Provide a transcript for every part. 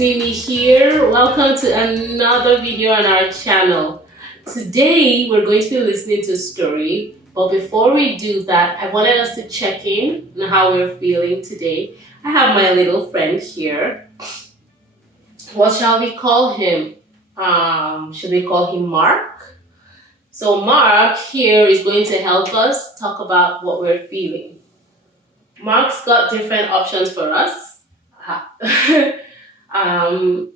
Mimi here. Welcome to another video on our channel. Today we're going to be listening to a story, but before we do that, I wanted us to check in on how we're feeling today. I have my little friend here. What shall we call him? Should we call him Mark? So Mark here is going to help us talk about what we're feeling. Mark's got different options for us.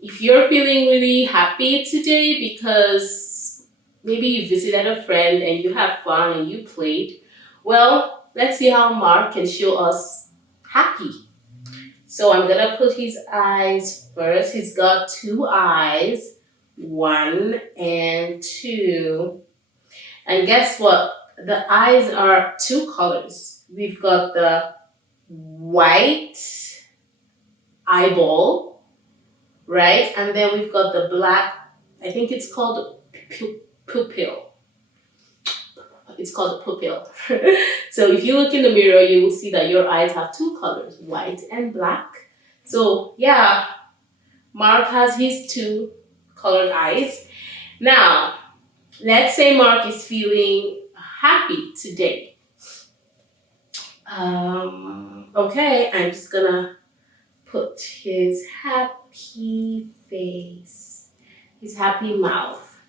If you're feeling really happy today because maybe you visited a friend and you had fun and you played, well, let's see how Mark can show us happy. So I'm gonna put his eyes first. He's got two eyes, 1 and 2. And guess what? The eyes are two colors. We've got the white eyeball, right? And then we've got the black, I think it's called pupil. It's called a pupil. So if you look in the mirror, you will see that your eyes have two colors, white and black. So yeah, Mark has his two colored eyes. Now, let's say Mark is feeling happy today. Okay, I'm just gonna put his happy face, his happy mouth,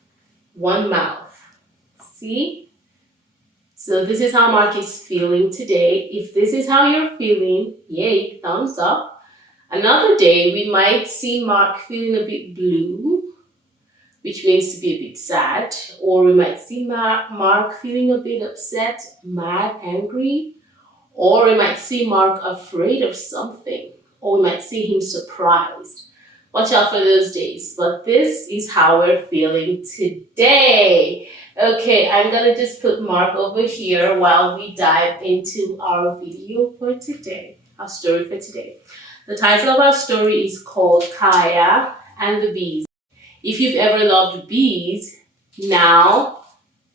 one mouth. See? So this is how Mark is feeling today. If this is how you're feeling, yay, thumbs up. Another day, we might see Mark feeling a bit blue, which means to be a bit sad. Or we might see Mark feeling a bit upset, mad, angry. Or we might see Mark afraid of something. Or we might see him surprised. Watch out for those days. But this is how we're feeling today. Okay, I'm gonna just put Mark over here while we dive into our video for today, our story for today. The title of our story is called Kaia and the Bees. If you've ever loved bees, now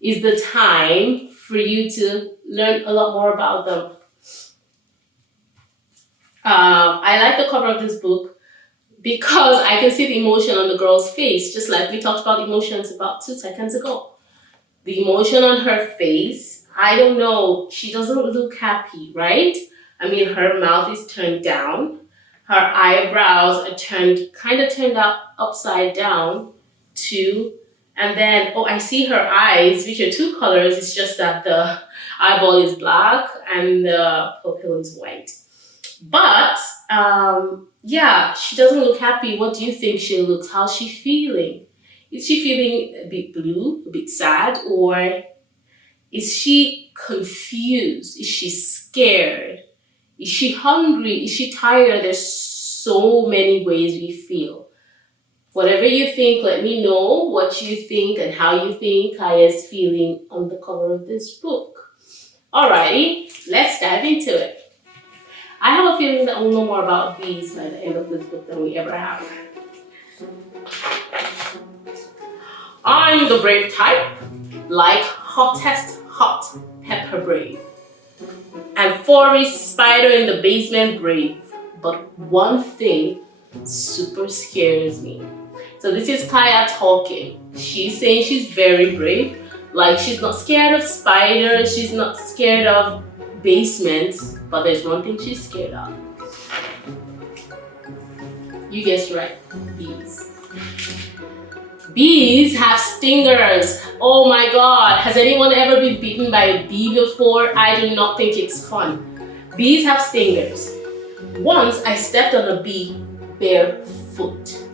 is the time for you to learn a lot more about them. I like the cover of this book because I can see the emotion on the girl's face, just like we talked about emotions about 2 seconds ago. The emotion on her face, I don't know, she doesn't look happy, right? I mean, her mouth is turned down, her eyebrows are turned out upside down too, and then, oh, I see her eyes, which are two colors. It's just that the eyeball is black and the pupil is white. But yeah, she doesn't look happy. What do you think she looks? How's she feeling? Is she feeling a bit blue, a bit sad, or is she confused? Is she scared? Is she hungry? Is she tired? There's so many ways we feel. Whatever you think, let me know what you think and how you think Kaia is feeling on the cover of this book. Alrighty, let's dive into it. I have a feeling that we'll know more about bees by the end of this book than we ever have. I'm the brave type, like hottest hot pepper brave. And forest spider in the basement brave. But one thing super scares me. So this is Kaia talking. She's saying she's very brave. Like she's not scared of spiders, she's not scared of basements, but there's one thing she's scared of. You guessed right, bees. Bees have stingers. Oh my god, has anyone ever been bitten by a bee before? I do not think it's fun. Bees have stingers. Once I stepped on a bee barefoot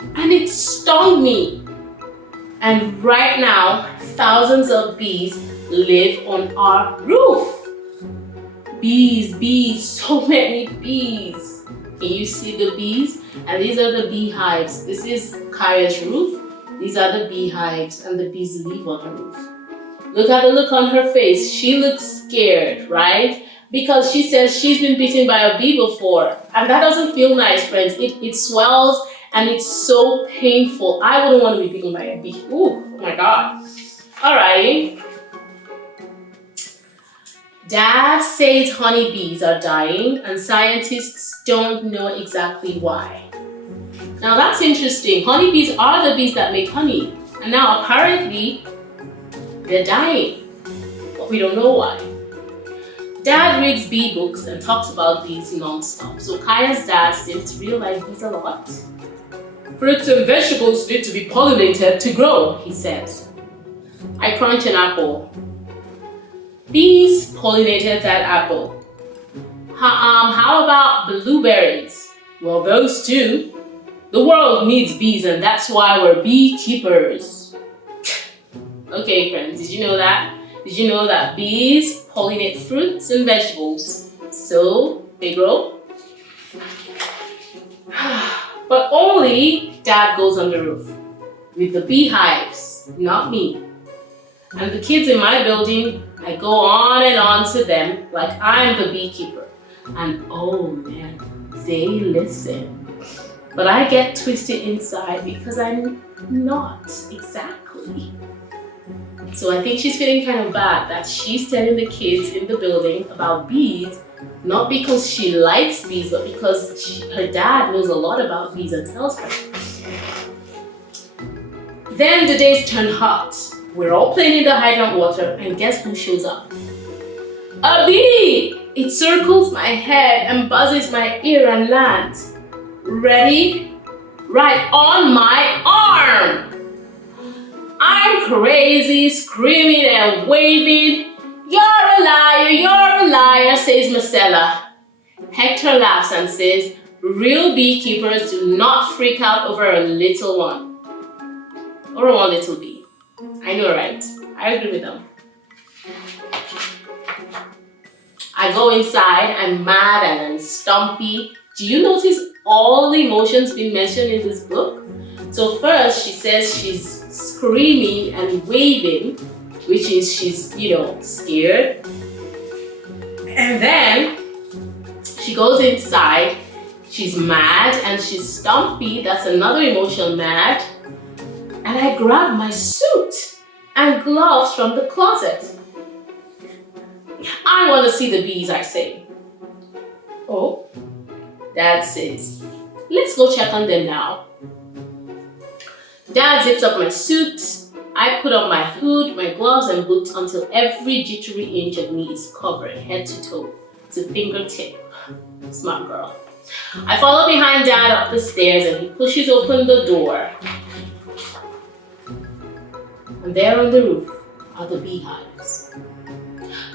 and it stung me. And right now, thousands of bees live on our roof. Bees, so many bees. Can you see the bees? And these are the beehives. This is Kaia's roof. These are the beehives, and the bees live on her roof. Look at the look on her face. She looks scared, right? Because she says she's been bitten by a bee before. And that doesn't feel nice, friends. It swells and it's so painful. I wouldn't want to be bitten by a bee. Ooh, oh my god. Alrighty. Dad says honeybees are dying and scientists don't know exactly why. Now that's interesting. Honeybees are the bees that make honey. And now apparently they're dying. But we don't know why. Dad reads bee books and talks about bees non-stop. So Kaia's dad seems to really like bees a lot. Fruits and vegetables need to be pollinated to grow, he says. I crunch an apple. Bees pollinated that apple. How about blueberries? Well, those too. The world needs bees and that's why we're beekeepers. Okay, friends, did you know that? Did you know that bees pollinate fruits and vegetables so they grow? But only Dad goes on the roof with the beehives, not me. And the kids in my building, I go on and on to them like I'm the beekeeper. And oh man, they listen. But I get twisted inside because I'm not exactly. So I think she's feeling kind of bad that she's telling the kids in the building about bees, not because she likes bees, but because her dad knows a lot about bees and tells her. Then the days turn hot. We're all playing in the hydrant water, and guess who shows up? A bee! It circles my head and buzzes my ear and lands. Ready? Right on my arm! I'm crazy, screaming and waving. You're a liar, says Marcella. Hector laughs and says, real beekeepers do not freak out over a little one. Or one little bee. I know, right? I agree with them. I go inside, I'm mad and I'm stumpy. Do you notice all the emotions being mentioned in this book? So first, she says she's screaming and waving, which is she's, scared. And then she goes inside, she's mad and she's stumpy. That's another emotion, mad. And I grab my suit and gloves from the closet. I want to see the bees, I say. Oh, Dad says, let's go check on them now. Dad zips up my suit. I put on my hood, my gloves and boots until every jittery inch of me is covered head to toe to fingertip. Smart girl. I follow behind Dad up the stairs and he pushes open the door. And there on the roof are the beehives.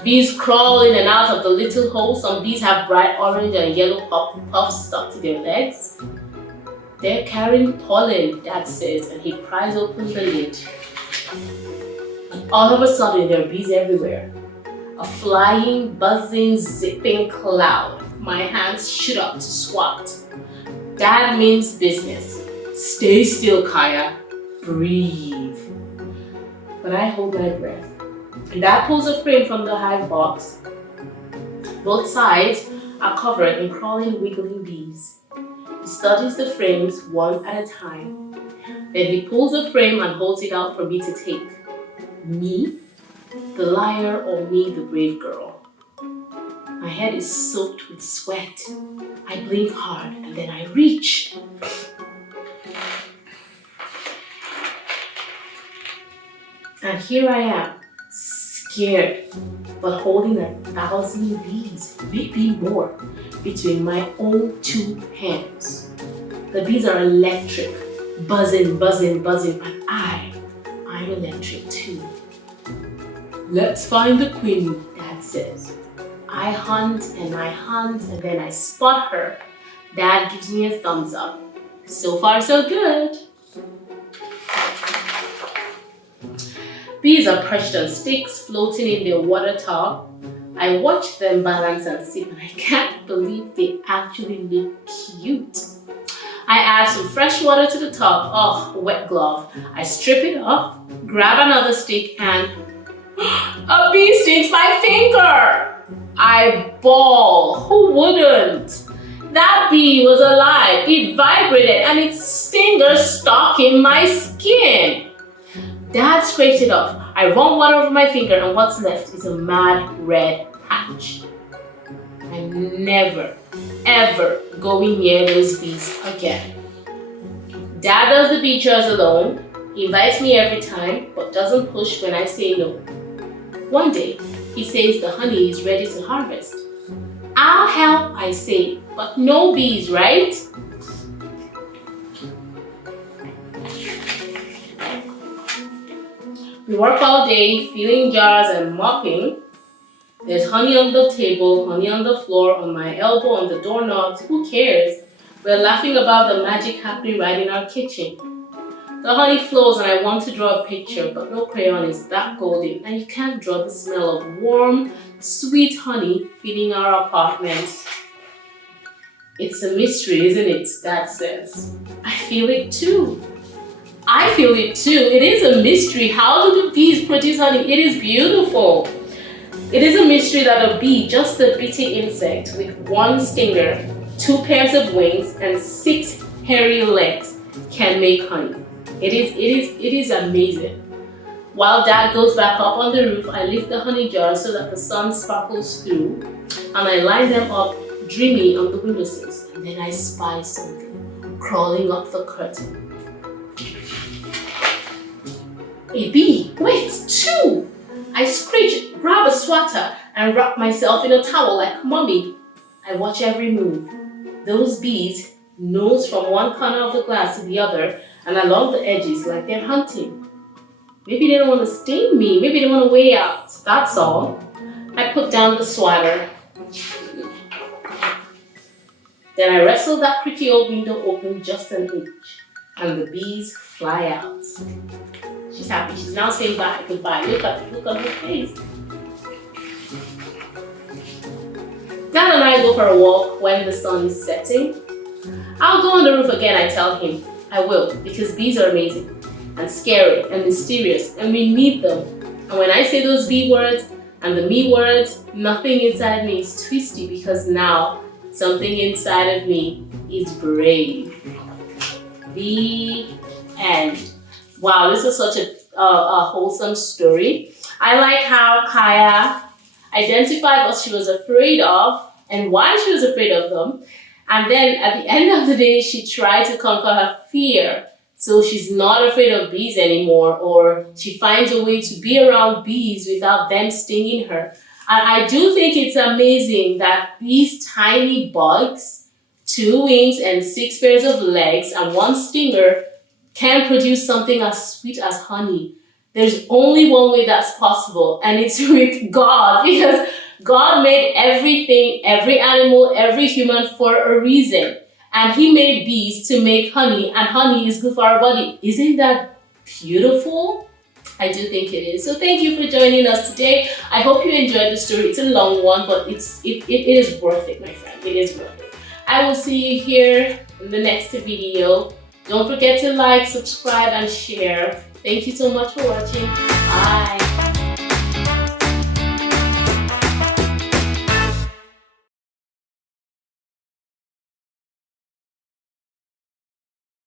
Bees crawl in and out of the little hole. Some bees have bright orange and yellow puffs stuck to their legs. They're carrying pollen, Dad says, and he pries open the lid. And all of a sudden, there are bees everywhere. A flying, buzzing, zipping cloud. My hands shoot up to swat. Dad means business. Stay still, Kaia. Breathe. But I hold my breath. And Dad pulls a frame from the hive box. Both sides are covered in crawling, wiggling bees. He studies the frames one at a time. Then he pulls the frame and holds it out for me to take. Me, the liar, or me, the brave girl? My head is soaked with sweat. I blink hard and then I reach. And here I am, scared, but holding 1,000 bees, maybe more, between my own two hands. The bees are electric, buzzing, buzzing, buzzing, and I'm electric too. Let's find the queen, Dad says. I hunt, and then I spot her. Dad gives me a thumbs up. So far, so good. Bees are perched on sticks, floating in their water tub. I watch them balance and sip, and I can't believe they actually look cute. I add some fresh water to the tub. Oh, wet glove. I strip it off, grab another stick, and a bee stings my finger. I bawl. Who wouldn't? That bee was alive. It vibrated, and its stinger stuck in my skin. Dad scrapes it off. I run water over my finger, and what's left is a mad red patch. I'm never, ever going near those bees again. Dad does the bee chores alone. He invites me every time, but doesn't push when I say no. One day, he says the honey is ready to harvest. I'll help, I say, but no bees, right? We work all day, filling jars and mopping. There's honey on the table, honey on the floor, on my elbow, on the doorknobs. Who cares? We're laughing about the magic happening right in our kitchen. The honey flows and I want to draw a picture, but no crayon is that golden, and you can't draw the smell of warm, sweet honey filling our apartment. It's a mystery, isn't it? Dad says. I feel it too. I feel it too. It is a mystery. How do the bees produce honey? It is beautiful. It is a mystery that a bee, just a bitty insect with one stinger, 2 pairs of wings, and 6 hairy legs, can make honey. It is amazing. While Dad goes back up on the roof, I lift the honey jars so that the sun sparkles through, and I line them up dreamy on the windowsills, and then I spy something crawling up the curtain. A bee! Wait, 2! I screech, grab a swatter, and wrap myself in a towel like Mommy. I watch every move. Those bees nose from one corner of the glass to the other and along the edges like they're hunting. Maybe they don't want to sting me. Maybe they want to weigh out. That's all. I put down the swatter. Then I wrestle that pretty old window open just an inch, and the bees fly out. She's happy. She's now saying bye, goodbye. Look at her face. Dad and I go for a walk when the sun is setting. I'll go on the roof again, I tell him. I will, because bees are amazing and scary and mysterious, and we need them. And when I say those bee words and the me words, nothing inside me is twisty, because now something inside of me is brave. The end. Wow, this is such a wholesome story. I like how Kaia identified what she was afraid of and why she was afraid of them. And then at the end of the day, she tried to conquer her fear. So she's not afraid of bees anymore, or she finds a way to be around bees without them stinging her. And I do think it's amazing that these tiny bugs, 2 wings and 6 pairs of legs and 1 stinger, can produce something as sweet as honey. There's only one way that's possible, and it's with God, because God made everything, every animal, every human for a reason. And He made bees to make honey, and honey is good for our body. Isn't that beautiful? I do think it is. So thank you for joining us today. I hope you enjoyed the story. It's a long one, but it is worth it, my friend. It is worth it. I will see you here in the next video. Don't forget to like, subscribe, and share. Thank you so much for watching. Bye.